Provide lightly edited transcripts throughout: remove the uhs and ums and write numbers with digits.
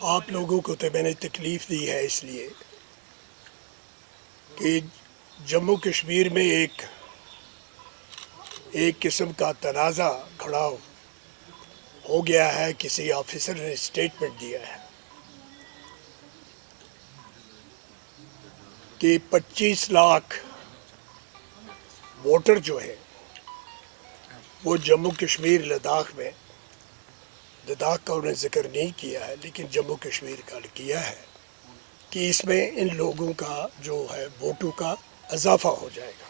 آپ لوگوں کو تو میں نے تکلیف دی ہے اس لیے کہ جموں کشمیر میں ایک قسم کا تنازع کھڑا ہو گیا ہے. کسی آفیسر نے اسٹیٹمنٹ دیا ہے کہ 25 لاکھ ووٹر جو ہیں وہ جموں کشمیر لداخ میں، لداخ کا انہیں ذکر نہیں کیا ہے لیکن جموں کشمیر کا کیا ہے کہ اس میں ان لوگوں کا جو ہے ووٹوں کا اضافہ ہو جائے گا.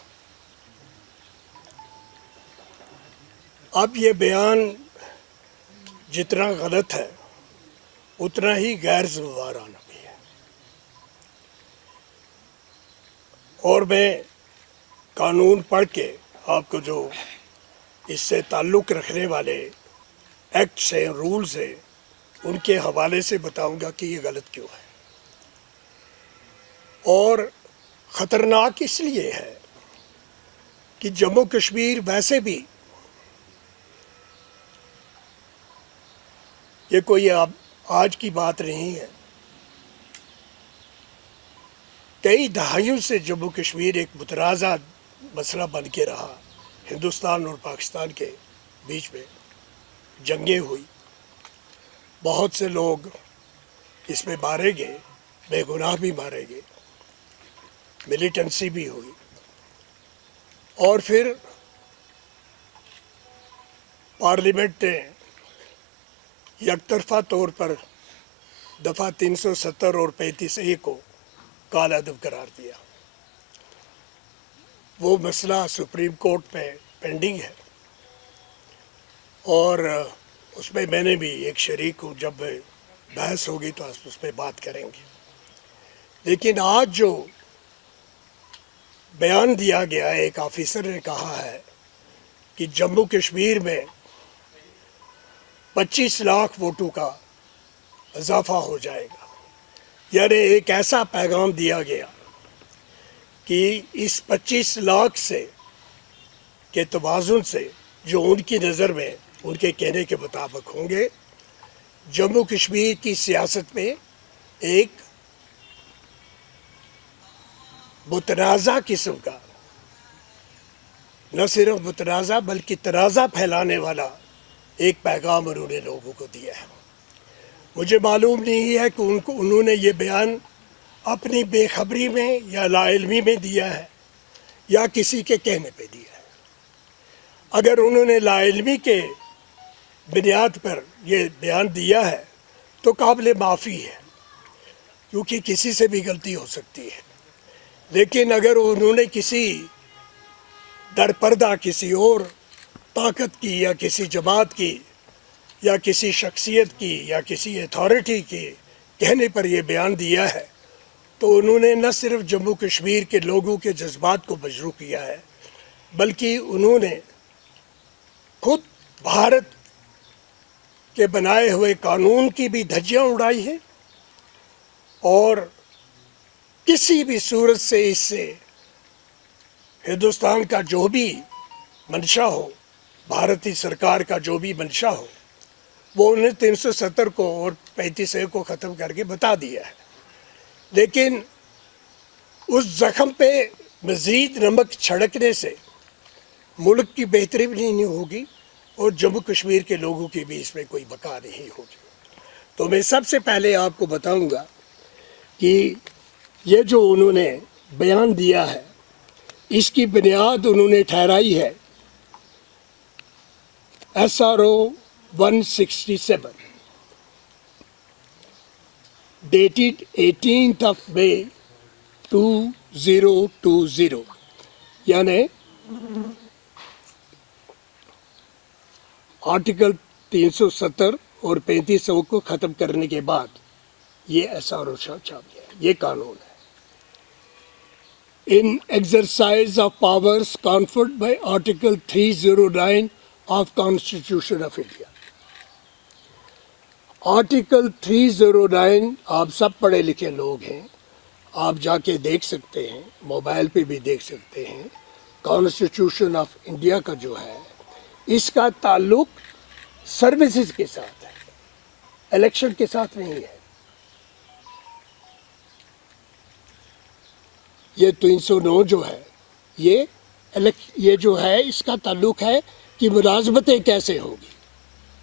اب یہ بیان جتنا غلط ہے اتنا ہی غیر ذمہ وارانہ بھی ہے. اور میں قانون پڑھ کے آپ کو جو اس سے تعلق رکھنے والے ایکٹس ہیں، رولز ہیں، ان کے حوالے سے بتاؤں گا کہ یہ غلط کیوں ہے. اور خطرناک اس لیے ہے کہ جموں کشمیر ویسے بھی یہ کوئی آج کی بات نہیں ہے. کئی دہائیوں سے جموں کشمیر ایک متنازع مسئلہ بن کے رہا. ہندوستان اور پاکستان کے بیچ میں جنگیں ہوئی، بہت سے لوگ اس میں مارے گئے، بے گناہ بھی مارے گئے، ملیٹنسی بھی ہوئی. اور پھر پارلیمنٹ نے یک طرفہ طور پر دفعہ 370 اور 35A کو کال عدم قرار دیا. وہ مسئلہ سپریم کورٹ میں پینڈنگ ہے اور اس میں نے بھی ایک شریک ہوں. جب بحث ہوگی تو اس پہ بات کریں گے. لیکن آج جو بیان دیا گیا ہے، ایک آفیسر نے کہا ہے کہ جموں کشمیر میں 25 لاکھ ووٹوں کا اضافہ ہو جائے گا. یعنی ایک ایسا پیغام دیا گیا کہ اس 25 لاکھ سے کے توازن سے جو ان کی نظر میں ان کے کہنے کے مطابق ہوں گے، جموں کشمیر کی سیاست میں ایک متنازع قسم کا، نہ صرف متنازع بلکہ تنازع پھیلانے والا ایک پیغام انہوں نے لوگوں کو دیا ہے. مجھے معلوم نہیں ہے کہ انہوں نے یہ بیان اپنی بے خبری میں یا لا علمی میں دیا ہے یا کسی کے کہنے پہ دیا ہے. اگر انہوں نے لا علمی کے بنیاد پر یہ بیان دیا ہے تو قابل معافی ہے، کیونکہ کسی سے بھی غلطی ہو سکتی ہے. لیکن اگر انہوں نے کسی در پردہ کسی اور طاقت کی یا کسی جماعت کی یا کسی شخصیت کی یا کسی اتھارٹی کے کہنے پر یہ بیان دیا ہے تو انہوں نے نہ صرف جموں کشمیر کے لوگوں کے جذبات کو مجروح کیا ہے بلکہ انہوں نے خود بھارت کے بنائے ہوئے قانون کی بھی دھجیاں اڑائی ہیں. اور کسی بھی صورت سے اس سے ہندوستان کا جو بھی منشا ہو، بھارتی سرکار کا جو بھی منشا ہو، وہ انہیں 370 کو اور 35A کو ختم کر کے بتا دیا ہے. لیکن اس زخم پہ مزید نمک چھڑکنے سے ملک کی بہتری بھی نہیں ہوگی اور جموں کشمیر کے لوگوں کی بھی اس میں کوئی بقا نہیں ہوگی. تو میں سب سے پہلے آپ کو بتاؤں گا کہ یہ جو انہوں نے بیان دیا ہے اس کی بنیاد انہوں نے ٹھہرائی ہے SRO 167 dated 18th of May 2020. یعنی آرٹیکل 370 اور 35A کو ختم کرنے کے بعد یہ SRO چھاپا گیا ہے، یہ قانون ہے. In exercise of powers conferred by Article 309 of Constitution of India. Article 309 آپ سب پڑھے لکھے لوگ ہیں، آپ جا کے دیکھ سکتے ہیں، موبائل پہ بھی دیکھ سکتے ہیں. کانسٹیٹیوشن آف انڈیا کا جو ہے اس کا تعلق سروسز کے ساتھ ہے، الیکشن کے ساتھ نہیں ہے. یہ 309 جو ہے یہ جو ہے اس کا تعلق ہے کہ ملازمتیں کیسے ہوں گی،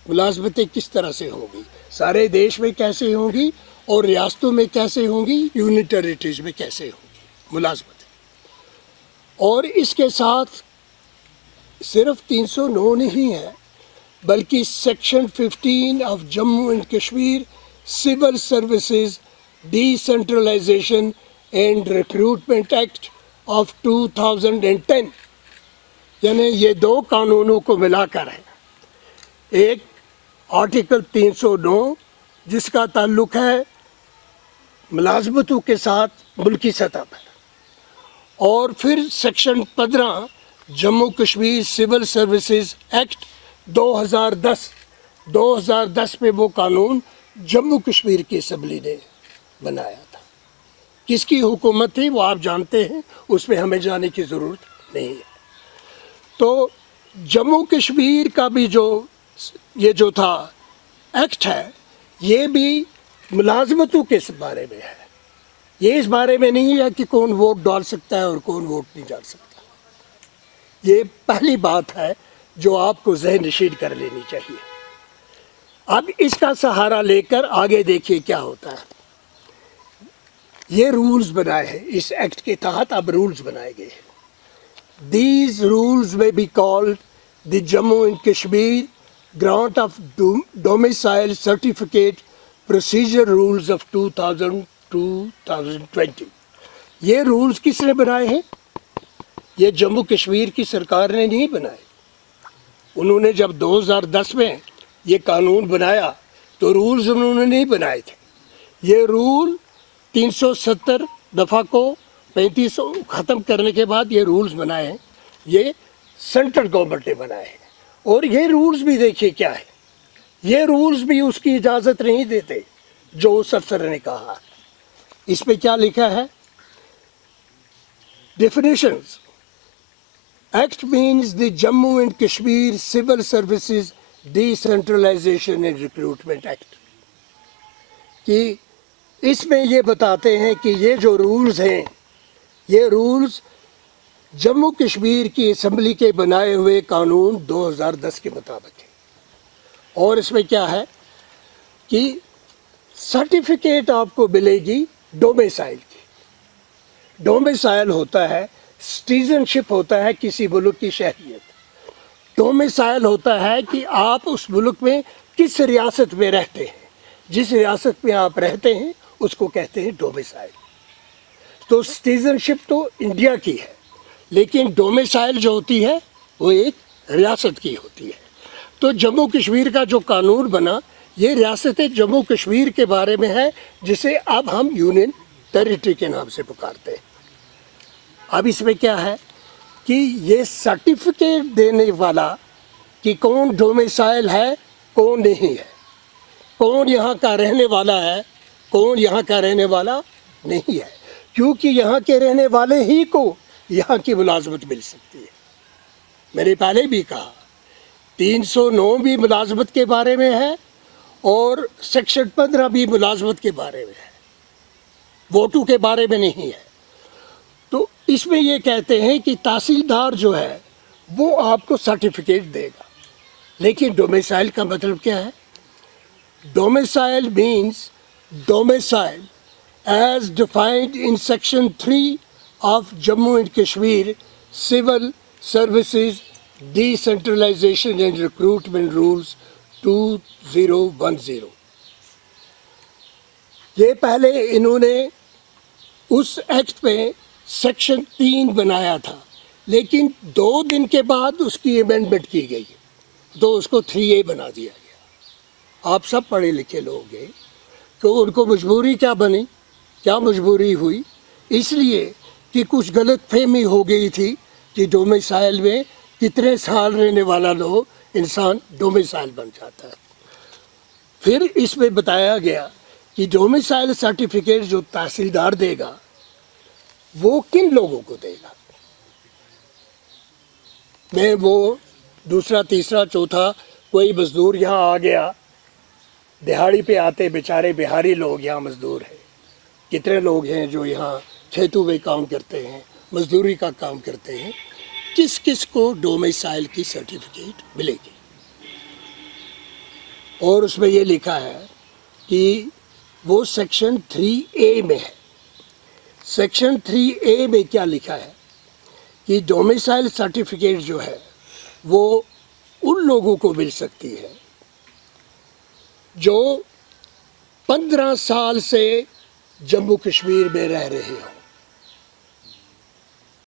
ملازمتیں کس طرح سے ہوں گی، سارے دیش میں کیسے ہوں گی اور ریاستوں میں کیسے ہوں گی، یونین ٹیریٹریز میں کیسے ہوں گی ملازمتیں۔ اور اس کے ساتھ صرف 309 نہیں ہے بلکہ section 15 of Jammu and Kashmir civil services decentralization and recruitment act of 2010، یعنی یہ دو قانونوں کو ملا کر ہے ایک آرٹیکل 309 جس کا تعلق ہے ملازمتوں کے ساتھ ملکی سطح پر، اور پھر section 15 Jammu Kashmir civil services act 2010 میں وہ قانون جموں کشمیر کی اسمبلی نے بنایا تھا۔ کس کی حکومت تھی وہ آپ جانتے ہیں، اس میں ہمیں جانے کی ضرورت نہیں ہے۔ تو جموں کشمیر کا بھی یہ جو تھا ایکٹ ہے یہ بھی ملازمتوں کے بارے میں ہے، یہ اس بارے میں نہیں ہے کہ کون ووٹ ڈال سکتا ہے اور کون ووٹ نہیں ڈال سکتا۔ یہ پہلی بات ہے جو آپ کو ذہن نشین کر لینی چاہیے۔ اب اس کا سہارا لے کر آگے دیکھیے کیا ہوتا ہے۔ یہ رولز بنائے ہیں اس ایکٹ کے تحت، اب رولز بنائے گئے ہیں۔ These rules may be called the Jammu and Kashmir Grant of Domicile Certificate Procedure Rules of 2020۔ یہ رولز کس نے بنائے ہیں؟ یہ جموں کشمیر کی سرکار نے نہیں بنائے۔ انہوں نے جب 2010 میں یہ قانون بنایا تو رولز انہوں نے نہیں بنائے تھے، یہ رول 370 دفعہ کو 35 ختم کرنے کے بعد یہ رولز بنائے ہیں، یہ سینٹرل گورنمنٹ نے بنائے ہیں۔ اور یہ رولز بھی دیکھیے کیا ہے، یہ رولز بھی اس کی اجازت نہیں دیتے جو اس افسر نے کہا۔ اس پہ کیا لکھا ہے؟ Definitions. Act means the Jammu and Kashmir civil services decentralization and recruitment act, کہ اس میں یہ بتاتے ہیں کہ یہ جو رولز ہیں یہ رولز جموں کشمیر کی اسمبلی کے بنائے ہوئے قانون 2010 کے مطابق ہے۔ اور اس میں کیا ہے کہ سرٹیفکیٹ آپ کو ملے گی ڈومیسائل کی۔ ڈومیسائل ہوتا ہے سٹیزن شپ، ہوتا ہے کسی ملک کی شہریت۔ ڈومیسائل ہوتا ہے کہ آپ اس ملک میں کس ریاست میں رہتے ہیں، جس ریاست میں آپ رہتے ہیں اس کو کہتے ہیں ڈومیسائل۔ تو سٹیزن شپ تو انڈیا کی ہے لیکن ڈومیسائل جو ہوتی ہے وہ ایک ریاست کی ہوتی ہے۔ تو جموں کشمیر کا جو قانون بنا یہ ریاست جموں کشمیر کے بارے میں ہے، جسے اب ہم یونین ٹیریٹری کے نام سے پکارتے ہیں۔ اب اس میں کیا ہے کہ یہ سرٹیفکیٹ دینے والا کہ کون ڈومیسائل ہے کون نہیں ہے، کون یہاں کا رہنے والا ہے کون یہاں کا رہنے والا نہیں ہے، کیونکہ یہاں کے رہنے والے ہی کو یہاں کی ملازمت مل سکتی ہے۔ میں نے پہلے بھی کہا 309 بھی ملازمت کے بارے میں ہے اور سیکشن 15 بھی ملازمت کے بارے میں ہے، ووٹوں کے بارے میں نہیں ہے۔ تو اس میں یہ کہتے ہیں کہ تحصیلدار جو ہے وہ آپ کو سرٹیفکیٹ دے گا، لیکن ڈومیسائل کا مطلب کیا ہے؟ Domicile means domicile as defined in section 3 of Jammu and Kashmir Civil Services Decentralization and Recruitment Rules 2010۔ یہ پہلے انہوں نے اس ایکٹ پہ سیکشن 3 بنایا تھا، لیکن 2 دن کے بعد اس کی امینڈمنٹ کی گئی تو اس کو 3A بنا دیا گیا۔ آپ سب پڑھے لکھے لوگ ہیں تو ان کو مجبوری کیا بنی، کیا مجبوری ہوئی؟ اس لیے کہ کچھ غلط فہمی ہو گئی تھی کہ ڈومیسائل میں کتنے سال رہنے والا انسان ڈومیسائل بن جاتا ہے۔ پھر اس میں بتایا گیا کہ ڈومیسائل سرٹیفکیٹ جو تحصیلدار دے گا وہ کن لوگوں کو دے گا۔ میں وہ دوسرا تیسرا چوتھا کوئی مزدور یہاں آ گیا، دہاڑی پہ آتے بیچارے بہاری لوگ یہاں مزدور ہیں، کتنے لوگ ہیں جو یہاں کھیتوں میں کام کرتے ہیں, مزدوری کا کام کرتے ہیں, کس کس کو ڈومیسائل کی سرٹیفکیٹ ملے گی. اور اس میں یہ لکھا ہے کہ وہ سیکشن 3A میں ہے. سیکشن 3A میں کیا لکھا ہے کہ ڈومیسائل سرٹیفکیٹ جو ہے وہ ان لوگوں کو مل سکتی ہے جو 15 سال سے جموں کشمیر میں رہ رہے ہوں.